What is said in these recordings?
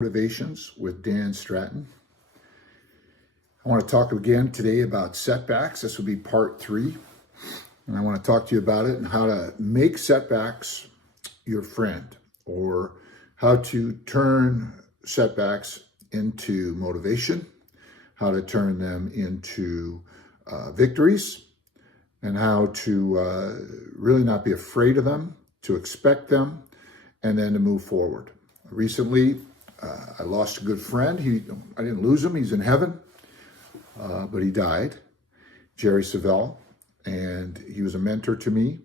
Motivations with Dan Stratton. I want to talk again today about setbacks. This will be part 3. And I want to talk to you about it and how to make setbacks your friend, or how to turn setbacks into motivation, how to turn them into victories, and how to really not be afraid of them, to expect them, and then to move forward. Recently, I lost a good friend. I didn't lose him. He's in heaven, but he died, Jerry Savell, and he was a mentor to me,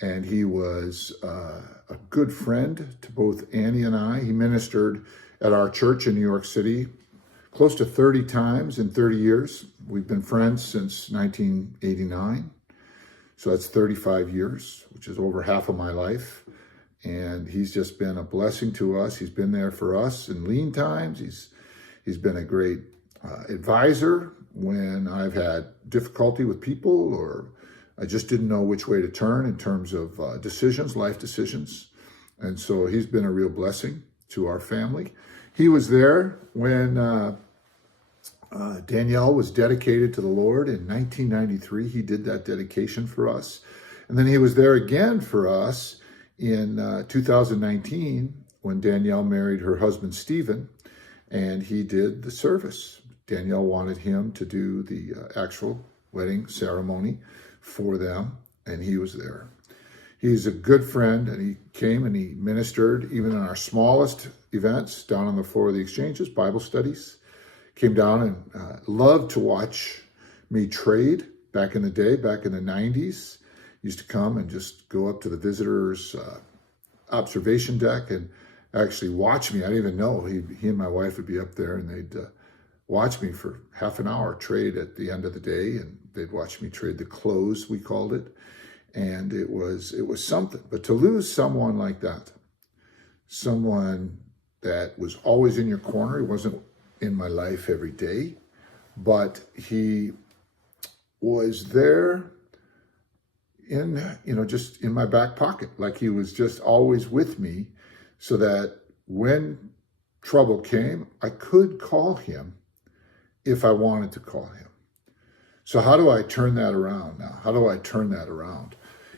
and he was a good friend to both Annie and I. He ministered at our church in New York City close to 30 times in 30 years. We've been friends since 1989, so that's 35 years, which is over half of my life. And he's just been a blessing to us. He's been there for us in lean times. He's been a great advisor when I've had difficulty with people, or I just didn't know which way to turn in terms of decisions, life decisions. And so he's been a real blessing to our family. He was there when Danielle was dedicated to the Lord in 1993. He did that dedication for us. And then he was there again for us in 2019, when Danielle married her husband, Stephen, and he did the service. Danielle wanted him to do the actual wedding ceremony for them, and he was there. He's a good friend, and he came and he ministered even in our smallest events down on the floor of the exchanges, Bible studies. Came down and loved to watch me trade back in the day, back in the 90s. Used to come and just go up to the visitors' observation deck and actually watch me. I didn't even know. He and my wife would be up there, and they'd watch me for half an hour trade at the end of the day, and they'd watch me trade the close, we called it. And it was something. But to lose someone like that, someone that was always in your corner, he wasn't in my life every day, but he was there just in my back pocket, like he was just always with me, so that when trouble came, I could call him if I wanted to call him. So how do I turn that around now? How do I turn that around?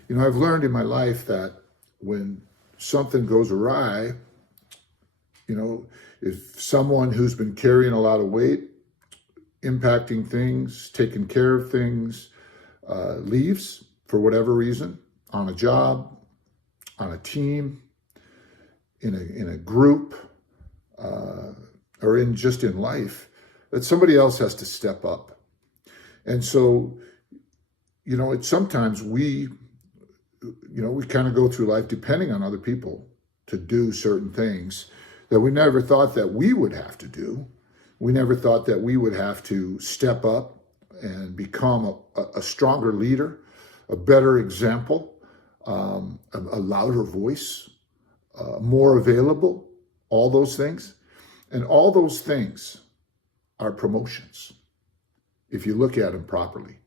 I've learned in my life that when something goes awry, if someone who's been carrying a lot of weight, impacting things, taking care of things, leaves, for whatever reason, on a job, on a team, in a group, or in life, that somebody else has to step up. And so, it's sometimes we kind of go through life depending on other people to do certain things that we never thought that we would have to do. We never thought that we would have to step up and become a stronger leader, a better example, a louder voice, more available, all those things. And all those things are promotions, if you look at them properly.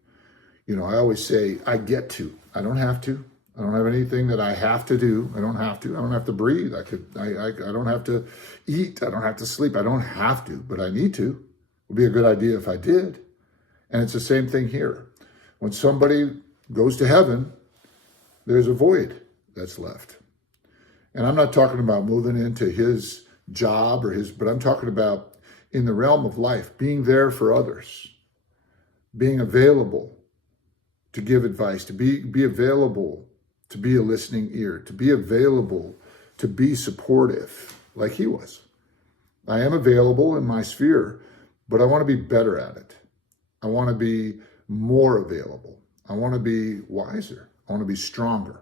I always say, I get to. I don't have to. I don't have anything that I have to do. I don't have to. I don't have to breathe. I don't have to eat. I don't have to sleep. I don't have to, but I need to. It would be a good idea if I did. And it's the same thing here. When somebody goes to heaven, there's a void that's left. And I'm not talking about moving into his job but I'm talking about in the realm of life, being there for others, being available to give advice, to be available, to be a listening ear, to be available, to be supportive, like he was. I am available in my sphere, but I want to be better at it. I want to be more available. I want to be wiser. I want to be stronger.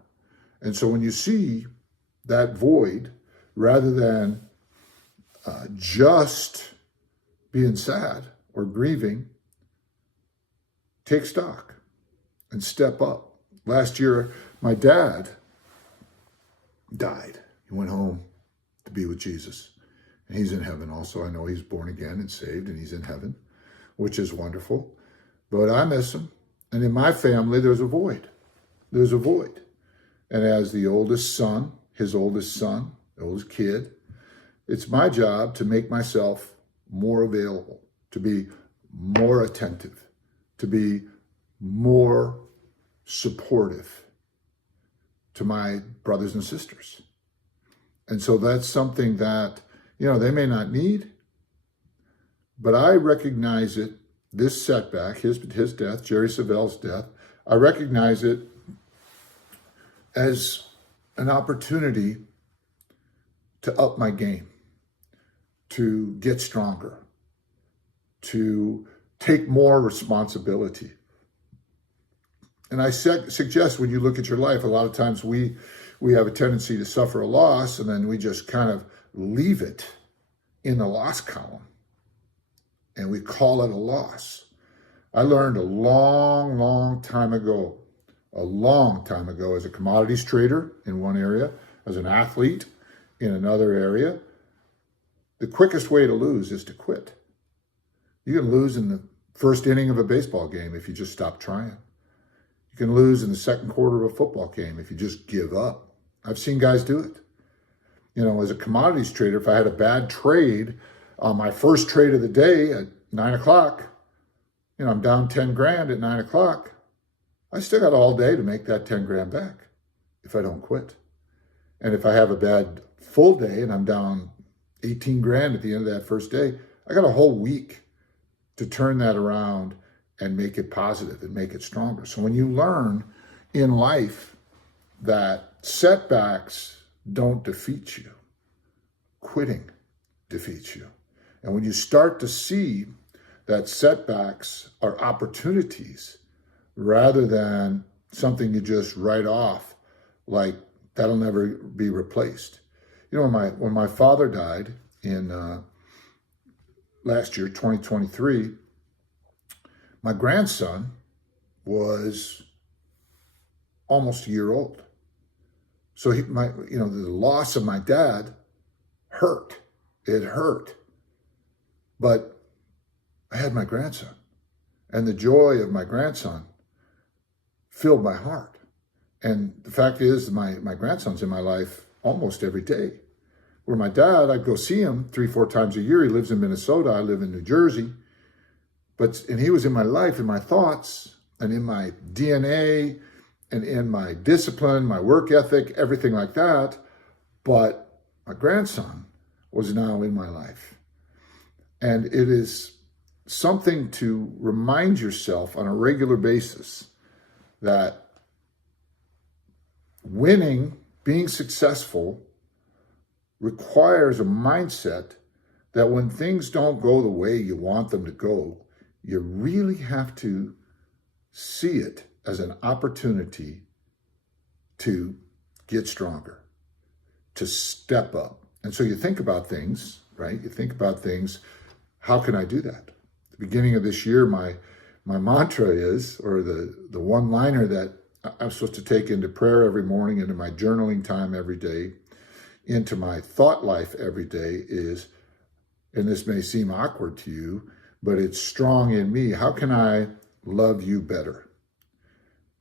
And so when you see that void, rather than just being sad or grieving, take stock and step up. Last year, my dad died. He went home to be with Jesus. And he's in heaven also. I know he's born again and saved, and he's in heaven, which is wonderful. But I miss him. And in my family, there's a void. There's a void. And as the oldest son, his oldest son, the oldest kid, It's my job to make myself more available, to be more attentive, to be more supportive to my brothers and sisters. And so that's something that, they may not need, but I recognize it, this setback, his death, Jerry Savelle's death, I recognize it as an opportunity to up my game, to get stronger, to take more responsibility. And I suggest when you look at your life, a lot of times we have a tendency to suffer a loss and then we just kind of leave it in the loss column and we call it a loss. I learned a long time ago as a commodities trader in one area, as an athlete in another area, the quickest way to lose is to quit. You can lose in the first inning of a baseball game if you just stop trying. You can lose in the second quarter of a football game if you just give up. I've seen guys do it. As a commodities trader, if I had a bad trade on my first trade of the day at 9 o'clock, I'm down 10 grand at 9 o'clock. I still got all day to make that 10 grand back if I don't quit. And if I have a bad full day and I'm down 18 grand at the end of that first day, I got a whole week to turn that around and make it positive and make it stronger. So when you learn in life that setbacks don't defeat you, quitting defeats you. And when you start to see that setbacks are opportunities rather than something you just write off like that'll never be replaced. When my father died in last year, 2023, my grandson was almost a year old. So the loss of my dad hurt. It hurt. But I had my grandson, and the joy of my grandson filled my heart. And the fact is, my grandson's in my life almost every day. Where my dad, I'd go see him 3-4 times a year. He lives in Minnesota. I live in New Jersey. And he was in my life, in my thoughts, and in my DNA, and in my discipline, my work ethic, everything like that. But my grandson was now in my life. And it is something to remind yourself on a regular basis that winning, being successful, requires a mindset that when things don't go the way you want them to go, you really have to see it as an opportunity to get stronger, to step up. And so you think about things, right? You think about things, how can I do that? At the beginning of this year, my mantra is, or the one-liner that I'm supposed to take into prayer every morning, into my journaling time every day, into my thought life every day is, and this may seem awkward to you, but it's strong in me. How can I love you better?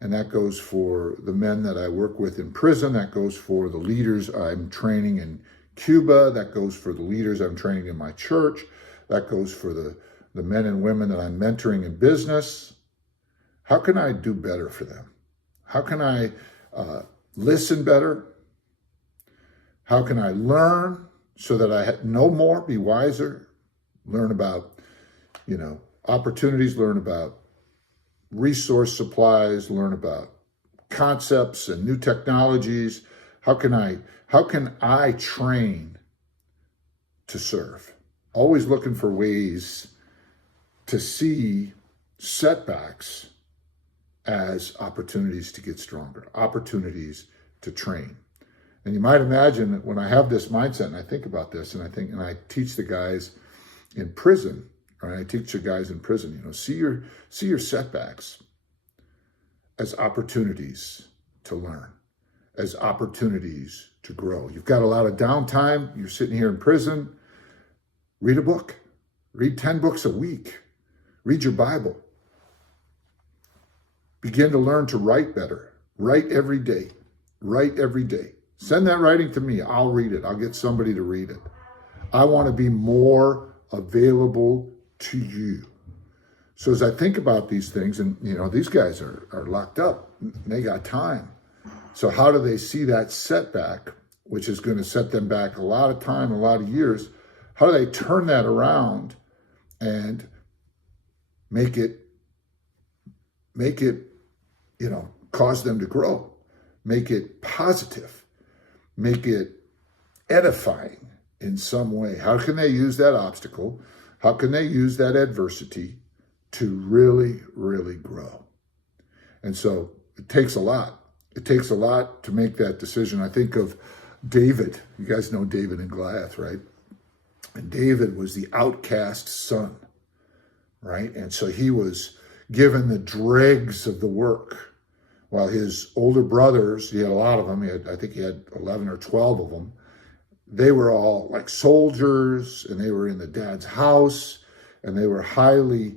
And that goes for the men that I work with in prison. That goes for the leaders I'm training in Cuba. That goes for the leaders I'm training in my church. That goes for the men and women that I'm mentoring in business. How can I do better for them? How can I listen better? How can I learn so that I know more, be wiser, learn about, opportunities, learn about resource supplies, learn about concepts and new technologies? How can I train to serve? Always looking for ways to see setbacks as opportunities to get stronger, opportunities to train. And you might imagine that when I have this mindset and I think about this and I teach the guys in prison, right? I teach the guys in prison, see your setbacks as opportunities to learn, as opportunities to grow. You've got a lot of downtime. You're sitting here in prison. Read a book. Read 10 books a week. Read your Bible. Begin to learn to write better. Write every day. Write every day. Send that writing to me. I'll read it. I'll get somebody to read it. I want to be more available to you. So as I think about these things, and these guys are locked up, they got time. So how do they see that setback, which is going to set them back a lot of time, a lot of years? How do they turn that around and make it, cause them to grow, make it positive, make it edifying in some way? How can they use that obstacle? How can they use that adversity to really, really grow? And so it takes a lot. It takes a lot to make that decision. I think of David. You guys know David and Goliath, right? And David was the outcast son, right? And so he was given the dregs of the work, while his older brothers, he had a lot of them, I think he had 11 or 12 of them, they were all like soldiers, and they were in the dad's house, and they were highly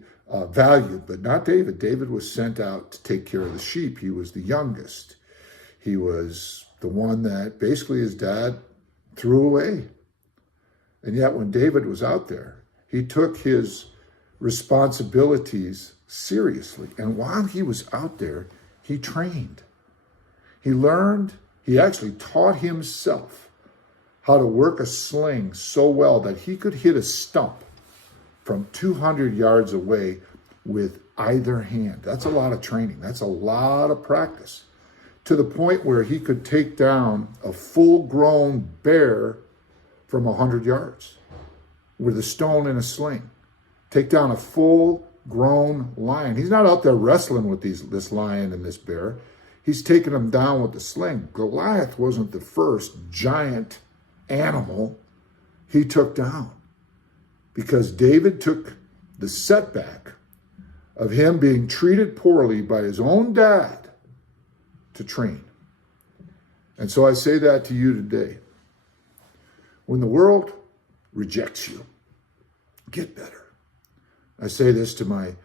valued, but not David. David was sent out to take care of the sheep. He was the youngest. He was the one that basically his dad threw away. And yet when David was out there, he took his responsibilities seriously. And while he was out there, he trained. He learned, he actually taught himself how to work a sling so well that he could hit a stump from 200 yards away with either hand. That's a lot of training. That's a lot of practice. To the point where he could take down a full-grown bear from 100 yards with a stone and a sling. Take down a full-grown lion. He's not out there wrestling with this lion and this bear. He's taking them down with the sling. Goliath wasn't the first giant animal he took down, because David took the setback of him being treated poorly by his own dad to train. And so I say that to you today. When the world rejects you, get better. I say this to my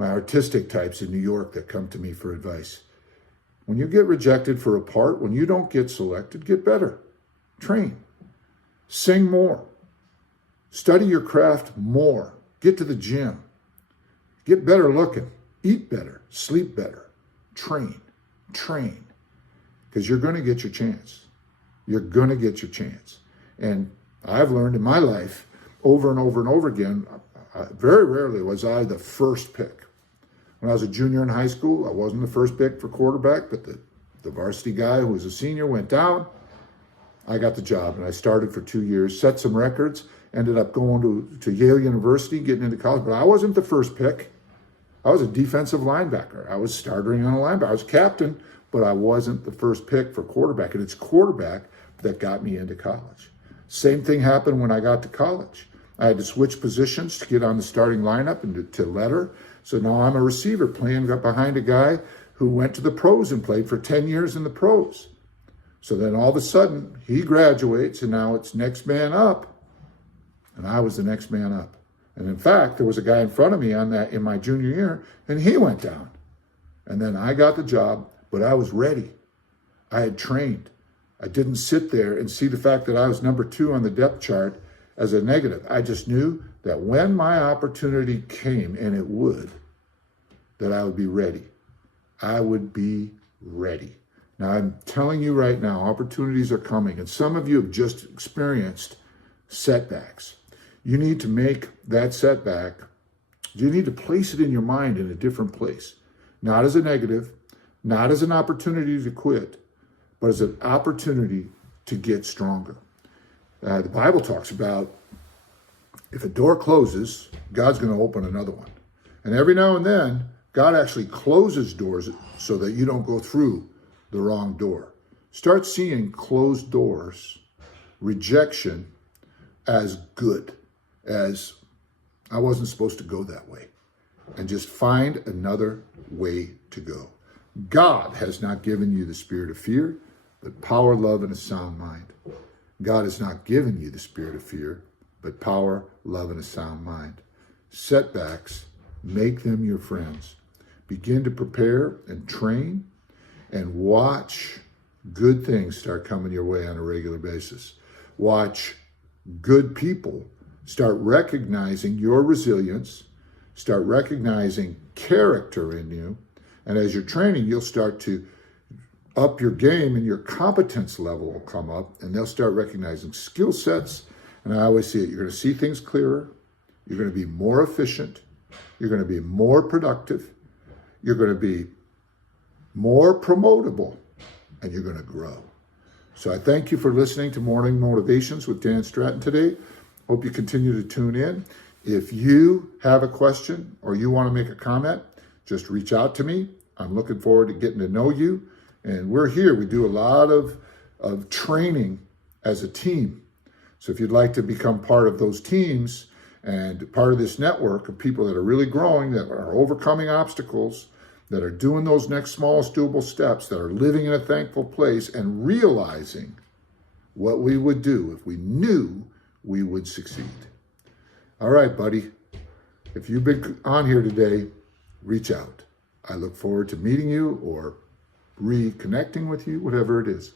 artistic types in New York that come to me for advice. When you get rejected for a part, when you don't get selected, get better. Train. Sing more. Study your craft more. Get to the gym. Get better looking. Eat better. Sleep better. Train. Because you're going to get your chance. You're going to get your chance. And I've learned in my life over and over and over again, very rarely was I the first pick. When I was a junior in high school, I wasn't the first pick for quarterback, but the varsity guy who was a senior went down. I got the job, and I started for 2 years, set some records, ended up going to Yale University, getting into college. But I wasn't the first pick. I was a defensive linebacker. I was starting on a linebacker. I was captain, but I wasn't the first pick for quarterback. And it's quarterback that got me into college. Same thing happened when I got to college. I had to switch positions to get on the starting lineup and to letter. So now I'm a receiver playing behind a guy who went to the pros and played for 10 years in the pros. So then all of a sudden he graduates, and now it's next man up. And I was the next man up. And in fact, there was a guy in front of me on that in my junior year, and he went down. And then I got the job, but I was ready. I had trained. I didn't sit there and see the fact that I was number 2 on the depth chart as a negative. I just knew that when my opportunity came, and it would, that I would be ready. I would be ready. Now, I'm telling you right now, opportunities are coming, and some of you have just experienced setbacks. You need to make that setback, you need to place it in your mind in a different place. Not as a negative, not as an opportunity to quit, but as an opportunity to get stronger. The Bible talks about if a door closes, God's going to open another one. And every now and then, God actually closes doors so that you don't go through the wrong door. Start seeing closed doors, rejection, as good, as I wasn't supposed to go that way. And just find another way to go. God has not given you the spirit of fear, but power, love, and a sound mind. God has not given you the spirit of fear, but power, love, and a sound mind. Setbacks, make them your friends. Begin to prepare and train and watch good things start coming your way on a regular basis. Watch good people start recognizing your resilience, start recognizing character in you. And as you're training, you'll start to up your game and your competence level will come up, and they'll start recognizing skill sets. And I always see it. You're going to see things clearer. You're going to be more efficient. You're going to be more productive. You're going to be more promotable, and you're going to grow. So I thank you for listening to Morning Motivations with Dan Stratton today. Hope you continue to tune in. If you have a question or you want to make a comment, just reach out to me. I'm looking forward to getting to know you. And we're here. We do a lot of training as a team. So if you'd like to become part of those teams and part of this network of people that are really growing, that are overcoming obstacles, that are doing those next smallest doable steps, that are living in a thankful place and realizing what we would do if we knew we would succeed. All right, buddy. If you've been on here today, reach out. I look forward to meeting you or reconnecting with you, whatever it is.